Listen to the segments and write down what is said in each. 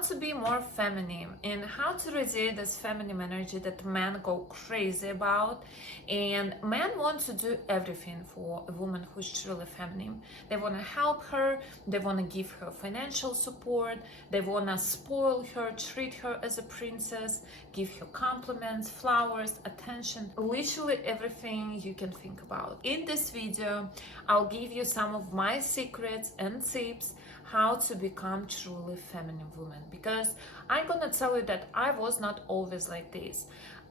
how to be more feminine and how to radiate this feminine energy that men go crazy about. And men want to do everything for a woman who's truly feminine. They want to help her, they want to give her financial support, they want to spoil her, treat her as a princess, give her compliments, flowers, attention, literally everything you can think about. In this video, I'll give you some of my secrets and tips how to become truly feminine woman, because I'm gonna tell you that I was not always like this.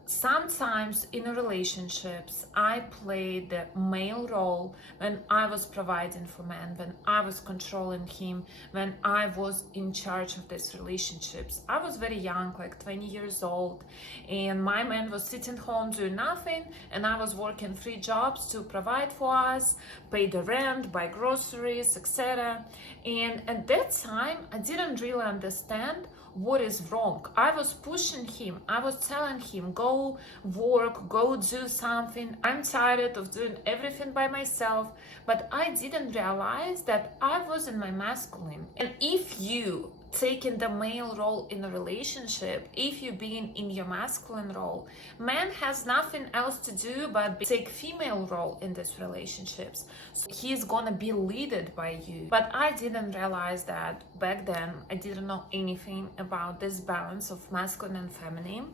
Sometimes in relationships, I played the male role when I was providing for men, when I was controlling him, when I was in charge of these relationships. I was very young, like 20 years old, and my man was sitting home doing nothing, and I was working 3 jobs to provide for us, pay the rent, buy groceries, etc. And at that time, I didn't really understand what is wrong. I was pushing him, I was telling him, go work, go do something. I'm tired of doing everything by myself, but I didn't realize that I was in my masculine. And if you taking the male role in a relationship, if you being in your masculine role, man has nothing else to do but take female role in these relationships. So he's gonna be led by you. But I didn't realize that back then. I didn't know anything about this balance of masculine and feminine.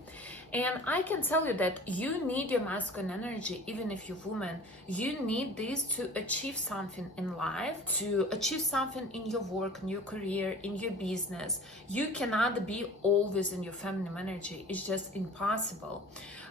And I can tell you that you need your masculine energy, even if you're a woman. You need this to achieve something in life, to achieve something in your work, in your career, in your business. You cannot be always in your feminine energy. It's just impossible.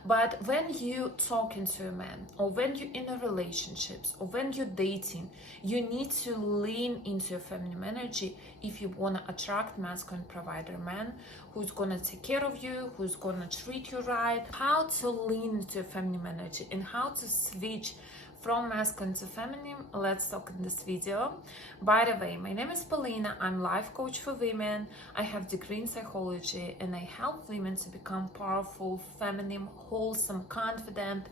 But when you talking to a man, or when you're in a relationships, or when you're dating, you need to lean into your feminine energy if you want to attract masculine provider man who's gonna take care of you, who's gonna treat you right. How to lean into your feminine energy and how to switch from masculine to feminine, let's talk in this video. By the way, my name is Polina. I'm life coach for women. I have degree in psychology and I help women to become powerful, feminine, wholesome, confident,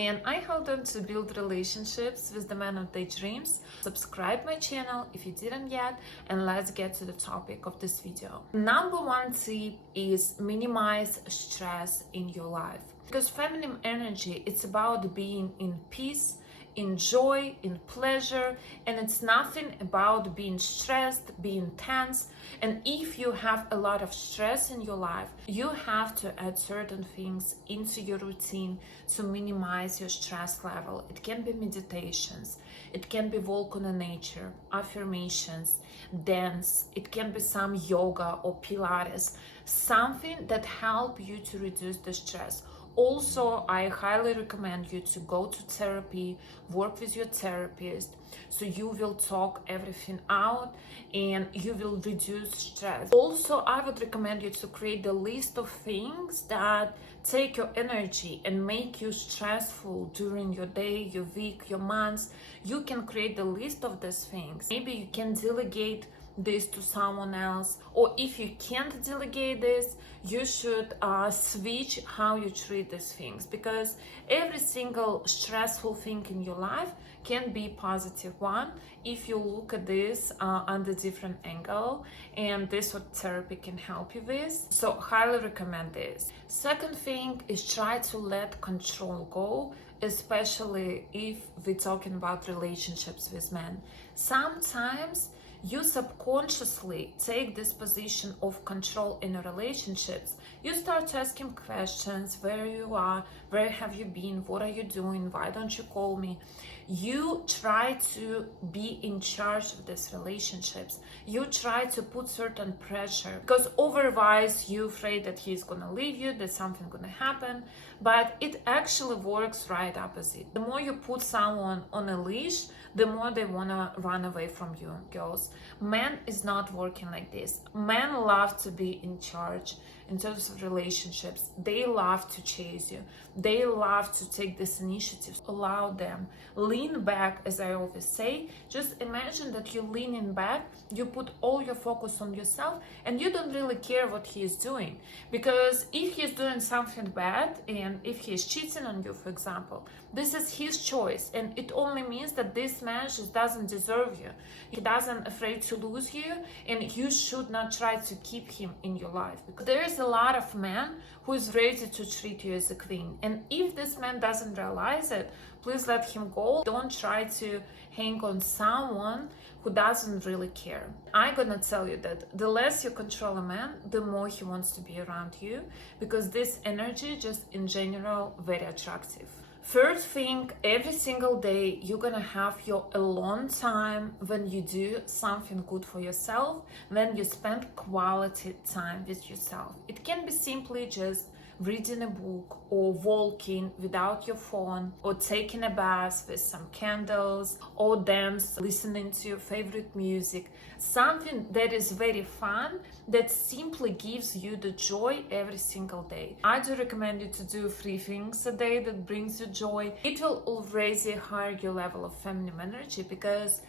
and I help them to build relationships with the man of their dreams. Subscribe my channel if you didn't yet, and let's get to the topic of this video. Number 1 tip is minimize stress in your life, because feminine energy, it's about being in peace, in joy, in pleasure, and it's nothing about being stressed, being tense. And if you have a lot of stress in your life, you have to add certain things into your routine to minimize your stress level. It can be meditations, it can be walk on nature, affirmations, dance, it can be some yoga or Pilates, something that help you to reduce the stress. Also, I highly recommend you to go to therapy, work with your therapist, so you will talk everything out and you will reduce stress. Also, I would recommend you to create a list of things that take your energy and make you stressful during your day, your week, your months. You can create a list of these things. Maybe you can delegate this to someone else, or if you can't delegate this, you should switch how you treat these things, because every single stressful thing in your life can be positive one if you look at this under different angle, and this what therapy can help you with. So highly recommend this. Second thing is try to let control go, especially if we're talking about relationships with men. Sometimes you subconsciously take this position of control in relationships. You start asking questions: where you are, where have you been, what are you doing, why don't you call me? You try to be in charge of these relationships. You try to put certain pressure, because otherwise you're afraid that he's gonna leave you, that something gonna happen. But it actually works right opposite. The more you put someone on a leash, the more they wanna run away from you, girls. Men is not working like this. Men love to be in charge. in terms of relationships. They love to chase you. They love to take this initiative. Allow them. Lean back, as I always say. Just imagine that you're leaning back, you put all your focus on yourself, and you don't really care what he is doing. Because if he's doing something bad, and if he is cheating on you, for example, this is his choice, and it only means that this man just doesn't deserve you. He doesn't afraid to lose you, and you should not try to keep him in your life. Because there is a lot of men who is ready to treat you as a queen, and if this man doesn't realize it, please let him go. Don't try to hang on someone who doesn't really care. I'm gonna tell you that the less you control a man, the more he wants to be around you, because this energy just in general very attractive. First thing, every single day you're gonna have your alone time when you do something good for yourself, when you spend quality time with yourself. It can be simply just reading a book, or walking without your phone, or taking a bath with some candles, or dance, listening to your favorite music. Something that is very fun, that simply gives you the joy every single day. I do recommend you to do 3 things a day that brings you joy. It will already higher your level of feminine energy, because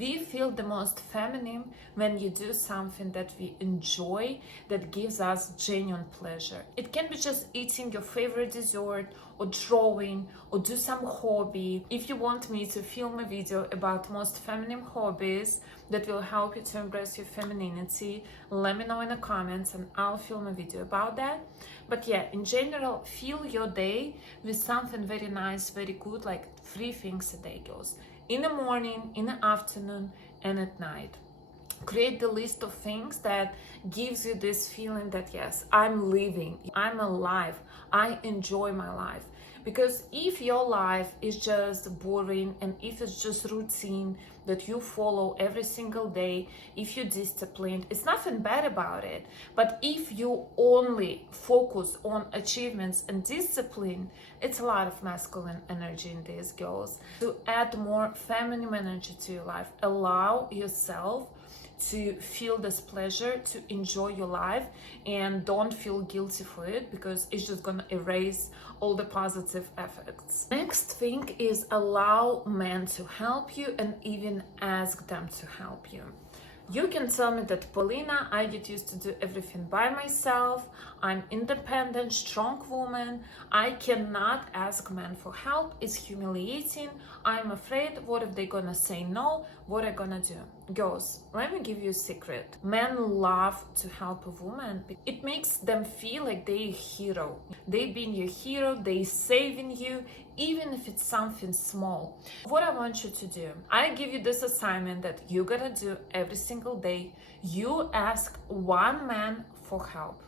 we feel the most feminine when you do something that we enjoy, that gives us genuine pleasure. It can be just eating your favorite dessert, or drawing, or do some hobby. If you want me to film a video about most feminine hobbies that will help you to embrace your femininity, let me know in the comments and I'll film a video about that. But yeah, in general, fill your day with something very nice, very good, like 3 things a day, girls. In the morning, in the afternoon, and at night. Create the list of things that gives you this feeling that yes, I'm living, I'm alive, I enjoy my life. Because if your life is just boring, and if it's just routine that you follow every single day, if you're disciplined, it's nothing bad about it. But if you only focus on achievements and discipline, it's a lot of masculine energy in these, girls. To add more feminine energy to your life, allow yourself to feel this pleasure, to enjoy your life, and don't feel guilty for it, because it's just gonna erase all the positive effects. Next thing is allow men to help you, and even ask them to help you. You can tell me that, Paulina, I get used to do everything by myself. I'm independent, strong woman. I cannot ask men for help. It's humiliating. I'm afraid. What if they're gonna say no? What are you gonna do? Girls, let me give you a secret. Men love to help a woman. It makes them feel like they're a hero. They being your hero, they saving you, even if it's something small. What I want you to do, I give you this assignment that you're gonna do every single day. You ask one man for help.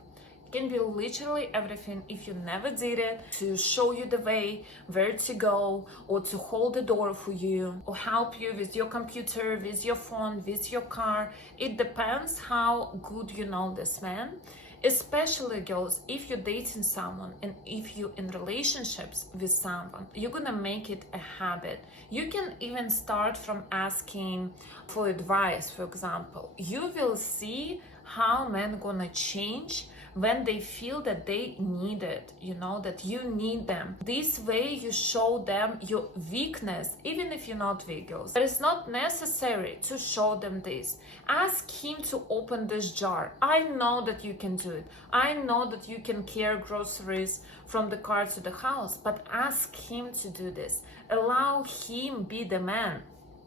It can be literally everything. If you never did it, to show you the way, where to go, or to hold the door for you, or help you with your computer, with your phone, with your car. It depends how good you know this man. Especially, girls, if you're dating someone, and if you're in relationships with someone, you're gonna make it a habit. You can even start from asking for advice, for example. You will see how men gonna change when they feel that they need it, that you need them. This way you show them your weakness, even if you're not weak, girls. But it's not necessary to show them this. Ask him to open this jar. I know that you can do it. I know that you can carry groceries from the car to the house, but ask him to do this. Allow him be the man.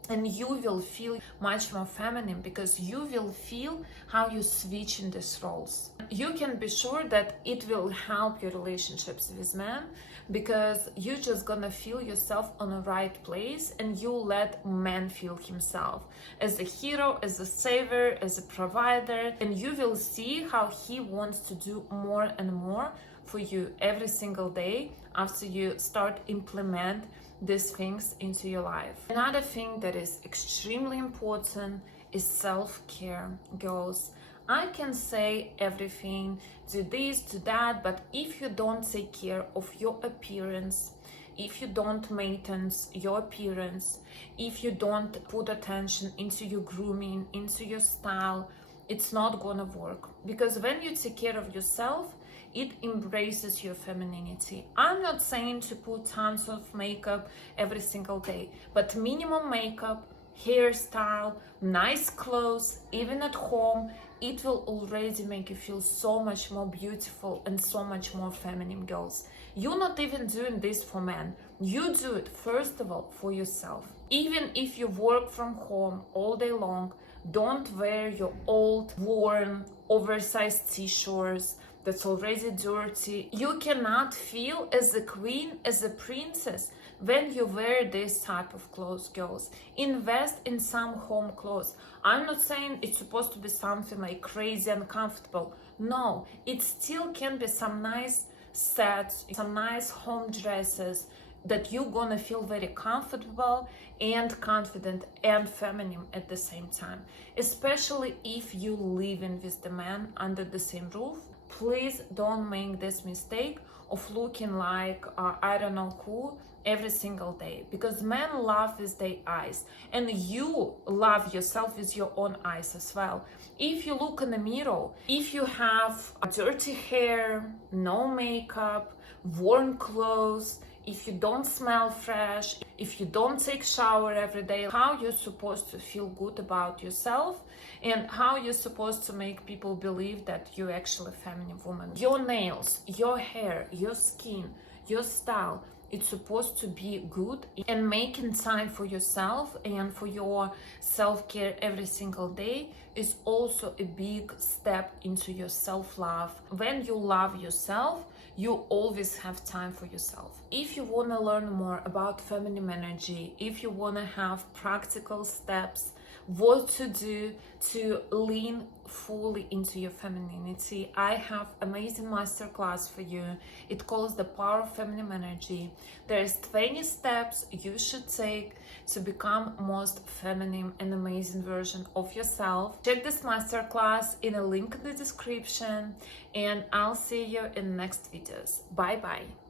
And you will feel much more feminine, because you will feel how you switch in these roles. You can be sure that it will help your relationships with men, because you're just gonna feel yourself on the right place, and you let man feel himself as a hero, as a savior, as a provider, and you will see how he wants to do more and more for you every single day after you start implement these things into your life. Another thing that is extremely important is self-care, girls. I can say everything, do this, do that, but if you don't take care of your appearance, if you don't maintain your appearance, if you don't put attention into your grooming, into your style, it's not gonna work. Because when you take care of yourself, it embraces your femininity. I'm not saying to put tons of makeup every single day, but minimum makeup, hairstyle, nice clothes, even at home, it will already make you feel so much more beautiful and so much more feminine, girls. You're not even doing this for men. You do it, first of all, for yourself. Even if you work from home all day long, don't wear your old, worn, oversized t-shirts that's already dirty. You cannot feel as a queen, as a princess, when you wear this type of clothes, girls. Invest in some home clothes. I'm not saying it's supposed to be something like crazy and comfortable. No, it still can be some nice sets, some nice home dresses that you're gonna feel very comfortable and confident and feminine at the same time. Especially if you live in with the man under the same roof. Please don't make this mistake of looking like I don't know who every single day, because men love with their eyes, and you love yourself with your own eyes as well. If you look in the mirror, if you have dirty hair, no makeup, worn clothes, if you don't smell fresh, if you don't take shower every day, how you're supposed to feel good about yourself and how you're supposed to make people believe that you're actually a feminine woman. Your nails, your hair, your skin, your style, it's supposed to be good, and making time for yourself and for your self-care every single day is also a big step into your self-love. When you love yourself, you always have time for yourself. If you want to learn more about feminine energy, if you want to have practical steps, what to do to lean fully into your femininity, I have amazing masterclass for you. It calls The Power of Feminine Energy. There's 20 steps you should take to become most feminine and amazing version of yourself. Check this masterclass in a link in the description, and I'll see you in the next videos. Bye bye.